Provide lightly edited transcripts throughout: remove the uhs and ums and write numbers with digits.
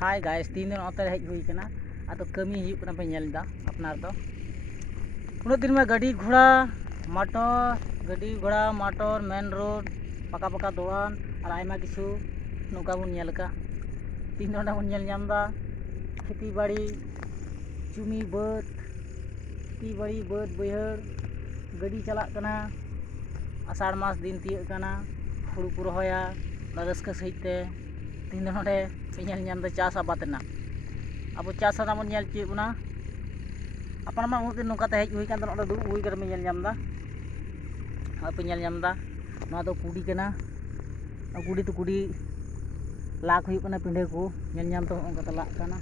Hi guys 3 दिन ओते hedge हुई कना आदो कमी हुई कना पे नेल दा अपनार दो उन दिन में गाड़ी घोड़ा मोटर मेन रोड पका पका दोड़ान और आयमा किछु नौका बन नेल का 3 दिन बन नेल नाम दा खेती बाड़ी चुमी बात खेती बाड़ी बात बैहर गाड़ी चला कना आषाढ़ मास दिन तीय कना हुड़ू को रोया रस्का सहित 3 दिन पे नेल नाम दा चास आबाद ना अब चास बन नेल चे बना अपन मा उन दिन नौकाते हेज हुई कान दुड़ हुई कर नेल नाम दा पे नेल नाम दा ना दो कुड़ी कना कुड़ी तो कुड़ी लाख हुई कना पिंडे को नेल नाम तो उनका तला कना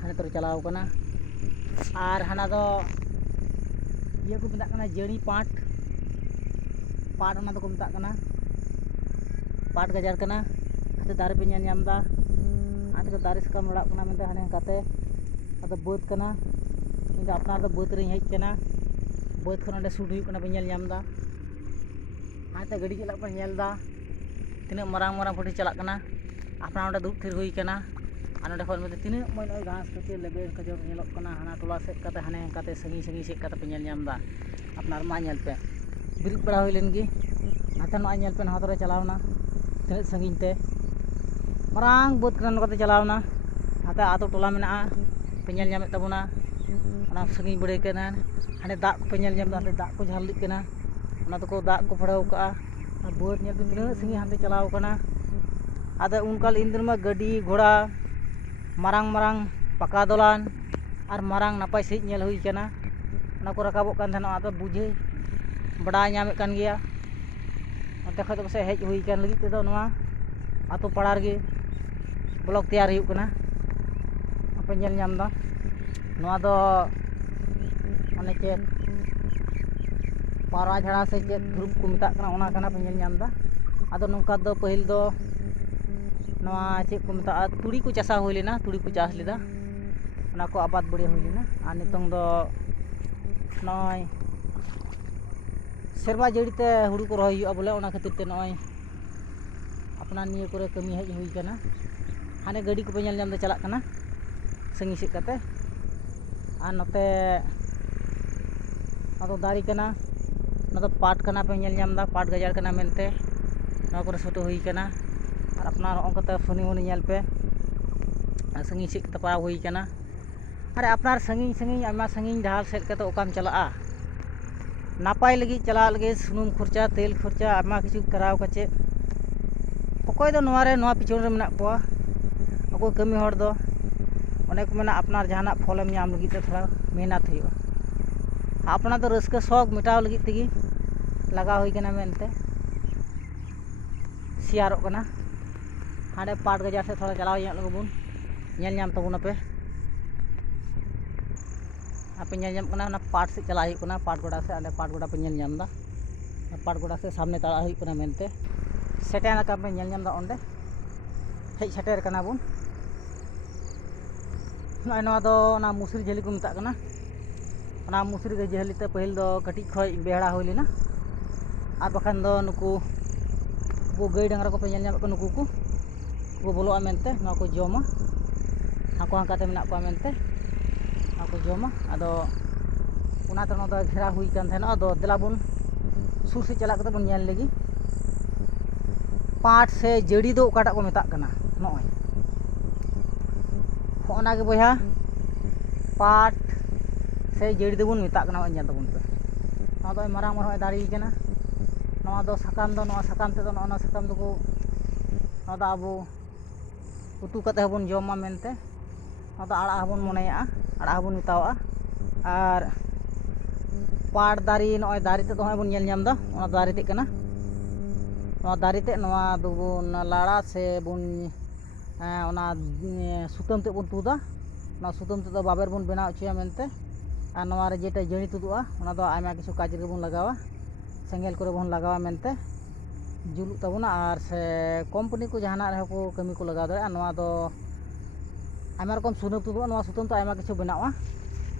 हाने तो चलाव कना आर हाना दो ये को मेता कना जड़ी पाट ओना दो को मेता कना पाट गजार कना हाते दारे पे नेल नाम दा आते दारे सकम लड़ा कना मेनते हाने काते अदो बात कना इनका अपना दो बात रे हेज कना बात खन ओंडे सूट हुई कना पे नेल नाम दा आते गाड़ी चला पे नेल दा तिना मरांग मरांग फुटी चला कना अपना ओंडे दुड़ थिर हुई कना आर ओंडे खन मेते तिना मोय नय घास कचे लेबेर कजर नेलक कना हाना टोला सेट काते हाने काते संगी संगी सेट काते पे नेल नाम दा अपनार मा नेल पे बिरिद बड़ा हुई लेन गी नाते नय नेल पे नहातरे चलावना तिना संगिन ते मरांग बात कना नोकाते चलावना हाते आतो टोला मेना पे नेल नामे तबना ओना संगी बड़े कना हाने दाग को पे नेल नाम दा दाग को झारलिक कना ओना तो को दाग को फड़ाव का बात नेल पे तिना संगी हाते चलाव कना आदे उनकाल इंद्र में गाड़ी घोड़ा मारांग मारांग पका दोलान और मारांग नापाय सही नेल हुई कना ओना को रकाबो कान थाना आदो बुझे बड़ा नामे कान गया ओते खत बसे हेज हुई कान लगी तेदो नोआ आतो पाड़ा रे ब्लॉक तैयार हुई कना पे नेल नाम दा नोआ दो माने चेत पारा झड़ा से चेत ग्रुप को मेता कना ओना कना पे नेल नाम दा आदो नोंका दो पहिल दो नोआ चेत को मेता तुड़ी को चासा हुई लेना तुड़ी को चास लेदा ओना को आबाद बड़े हुई लेना आ नितोंग दो नय सेरमा जड़ी ते हुड़ू को रही हुआ बोले ओना खातिर ते नय अपना निये करे कमी हेज हुई कना हाने गाड़ी को पे नेल नाम दा चला कना संगी सेट काते आर नते आदो दारी कना ना तो पाट कना पे नेल नाम दा पाट गजार कना मेनते नोआ को सोटो हुई कना और अपना ओंकते फनी उनी नेल पे संगी सेट काते पाड़ा हुई कना अरे अपनार संगी संगी आमा संगी ढाल सेट काते ओकाम चला नापाय लगी चला लगे सुनुम खर्चा तेल खर्चा आमा किछु कराव काचे अकोय दो नोआ रे नोआ पिछोन रे मेना कोआ अकोय कमी हर दो अनेक मेना अपनार जहाना फलम नाम लगी ते थोड़ा मेहनत हुआ अपना तो रस्का शौक मिटाव लगी तेगी लगा हुई कना मेनते सियारो कना हांडे पाट गजार से थोड़ा चलाव लगबुन नेल नाम तबुन पे आपे नेल नाम कना पाट से चला हुई कना पाट गोड़ा से अंडे पाट गोड़ा पे नेल नाम दा पाट गोड़ा से सामने तड़ा हुई कना मेनते सेटेन का पे नेल नाम दा ओंडे हेज सेटेर कना बुन नय नोआ दो ना मुसरी झेली को मेता कना ओना मुसरी के झेली ते पहिल दो कटिज खय बेहड़ा हुई लेना आर बखान दो नुकु गाय डांगरा को पे नेल नाम को नुकु को बोलोआ मेनते नोआ को जोमा हाको हांकाते मेना को मेनते को जोमा आदो ओना तो नोदा घेरा हुई कान थाना आदो देला बुन सुर से चला कते बुन नेल लगी पाट से जड़ी दो ओकाटा को मेता कना नोय होना के बोया पाट से जड़ी दो बुन मेता कना नेल तबुन पे नोआ दो मारांग मारांग दाड़ी कना नोआ दो सकाम ते दो नोना सकाम दो को नोआ दो आबो उतु कते हबन जोमा मेनते नोआ दो आड़ा हबन मनेया आड़ा हबन मेतावा आर पाट दारी नोय दारी ते दो हबन नेल नाम दा ओना दारी ते कना नोआ दारी ते नोआ दो बुन लाड़ा से बुन ओना सुतम ते बुन तुदा ना सुतम ते दो बाबर बुन बनाव चिया मेनते आर नोआ रे जेटा जड़ी तुदुआ ओना दो आयमा किछु काज रे बुन लगावा सेंगेल करे बुन लगावा मेनते जुलुग तबुना आर से कंपनी को जहाना रे को कमी को लगाव दारे नोआ दो आयमा रकम सुनम तुदुआ नोआ सुतम तो आयमा किछु बनावा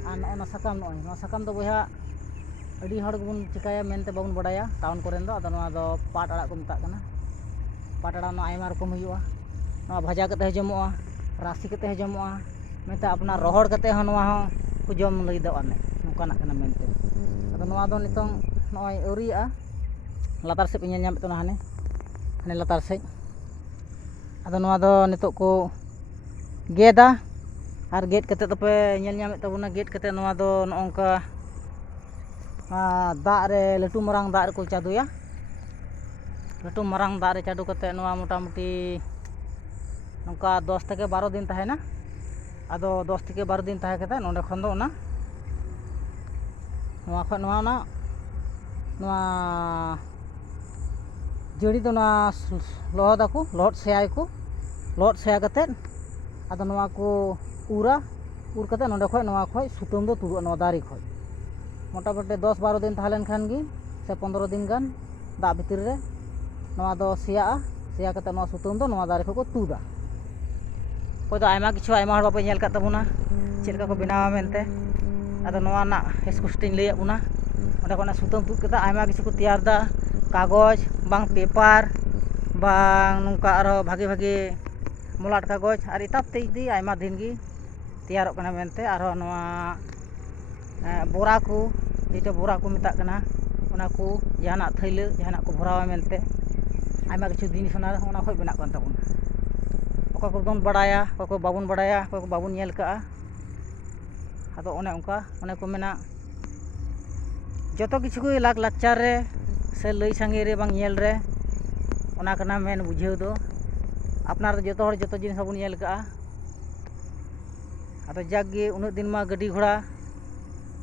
आर नोना सकाम दो बोया अड़ी हड़ गुन चिकाया मेनते बाबुन बड़ाया टाउन कोरेन दो आदो नोआ दो पाट आड़ा को मेता कना पाट आड़ा नोआ आयमा रकम हुआ नोआ भाजा कते जमोआ ᱨᱟᱥᱮ ᱠᱟᱛᱮ ᱦᱚᱸ ᱡᱚᱢᱚᱜᱼᱟ, ᱢᱮᱱᱛᱮ ᱟᱯᱱᱟर ᱨᱚᱦᱚᱲ ᱠᱟᱛᱮ ᱦᱚᱸ ᱱᱚᱣᱟ ᱦᱚᱸ ᱠᱚ ᱡᱚᱢ ᱞᱟᱹᱜᱤᱫᱚᱜᱼᱟ ᱱᱚᱝᱠᱟᱱᱟᱜ ᱠᱟᱱᱟ ᱢᱮᱱᱛᱮ᱾ ᱟᱫᱚ ᱱᱚᱣᱟ ᱫᱚ ᱱᱤᱛᱚᱝ ᱱᱚᱜᱼᱚᱭ ᱟᱹᱣᱨᱤᱭᱟᱜᱼᱟ, ᱞᱟᱛᱟᱨ ᱥᱮᱫ ᱯᱮ ᱧᱮᱞ ᱧᱟᱢᱮᱫ ᱠᱟᱱᱟ ᱦᱟᱱᱮ ᱞᱟᱛᱟᱨ ᱥᱮᱫ᱾ ᱟᱫᱚ ᱱᱚᱣᱟ ᱫᱚ ᱱᱤᱛᱚᱜ ᱠᱚ ᱜᱮᱫᱟ, ᱟᱨ ᱜᱮᱫ ᱠᱟᱛᱮ ᱫᱚᱯᱮ ᱧᱮᱞ ᱧᱟᱢᱮᱫ ᱛᱟᱵᱚᱱᱟ, ᱜᱮᱫ ᱠᱟᱛᱮ ᱱᱚᱣᱟ ᱫᱚ ᱱᱚᱜᱼᱚᱝᱠᱟ ᱫᱟᱜ ᱨᱮ ᱞᱟᱹᱴᱩ ᱢᱟᱨᱟᱝ ᱫᱟᱜ ᱨᱮᱠᱚ ᱪᱟᱰᱳᱭᱟ᱾ ᱞᱟᱹᱴᱩ ᱢᱟᱨᱟᱝ ᱫᱟᱜ ᱨᱮ ᱪᱟᱰᱳ ᱠᱟᱛᱮ ᱱᱚᱣᱟ ᱢᱚᱴᱟᱢᱩᱴᱤ ᱱᱚᱝᱠᱟ 10 থেকে 12 দিন ᱛᱟᱦᱮᱱᱟ। ᱟᱫᱚ 10 থেকে 12 দিন ᱛᱟᱦᱮᱸ ᱠᱟᱛᱮ ᱱᱚᱰᱮ ᱠᱷᱚᱱ ᱫᱚ ᱱᱚᱣᱟ ᱠᱷᱚᱱ ᱱᱚᱣᱟ ᱡᱟᱹᱲᱤ ᱫᱚ ᱱᱚᱣᱟ ᱞᱚᱦᱚᱫᱟᱠᱚ, ᱞᱚᱦᱚᱫ ᱥᱮᱭᱟᱭᱟᱠᱚ, ᱞᱚᱦᱚᱫ ᱥᱮᱭᱟ ᱠᱟᱛᱮ ᱟᱫᱚ ᱱᱚᱣᱟ ᱠᱚ ᱩᱨ ᱠᱟᱛᱮ ᱱᱚᱰᱮ खᱚᱡ नवा खoj सुतम दो तुदुआ नवा दारी खoj मोटामुटी 10-12 दिन ताहें लेनखान गी से 15 दिन गान दाग भितर रे नवा दो सियाआ, सिया कते नवा सुतम दो नवा दारी खoj को तुदा। कोई दो आयमा किछु आयमा हर बापे नेल कात ताबोना चेद लेका को बनावा मेनते। आदो नवा ना स्पष्टइन लैया बुना ओंडे खना सुतम तुद कते आयमा किछु को तैयार दा, कागज बांग पेपर बांग नुंका आरो भागे भागे मोलाट कागज आर इताब ते इदी आयमा दिन गी तैयारोग कना मेनते। आरो नवा बोरा को जेटा बोरा को मेता कना ओना को जहाना थैले जहाना को भरावा मेनते आयमा किछु जिनिस ओना खoj बेनाग कान ताबोना। अकय को दोन बाडाया, अकय को बाबुन बाडाया, अकय को बाबुन नेल काआ। आदो ओने ओंका ओने को मेना जतो किछु को लाग लाकचार रे से लई सांगे रे बांग नेल रे ओना कना मेन बुझाव दो। आपनार जतो हर जतो जिनिस बाबुन नेल काआ। आदो जागे उन्नत दिन मा गाड़ी घोड़ा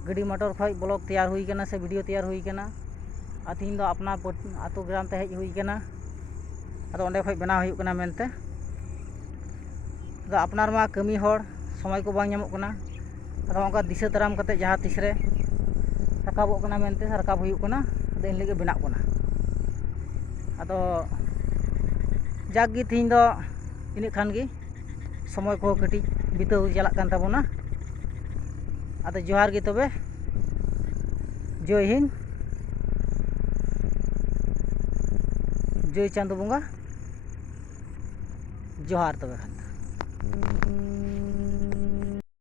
गाड़ी मोटर खoj ब्लॉग तैयार हुई कना से वीडियो तैयार हुई कना। आ तीन दो अपना आतो ग्राम ते हेज हुई कना। आदो ओंडे खoj बनाव हुई कना मेनते। आदो अपनार मा कमी हर समय को बांग ᱧᱟᱢᱚᱜ कना। आदो ओंका दिशा दाराम कते जहां तिस रे राकाबोग कना मेनते राकाब हुई कना। आदो इन लगे बनाव कना। आदो जागे तीन दो इने खान गी समय को कटी बिताव चलाक कान ताबोना। आदो जोहार गे तबे जय हिंद, जय चांदो बंगा, जोहार तबे खान।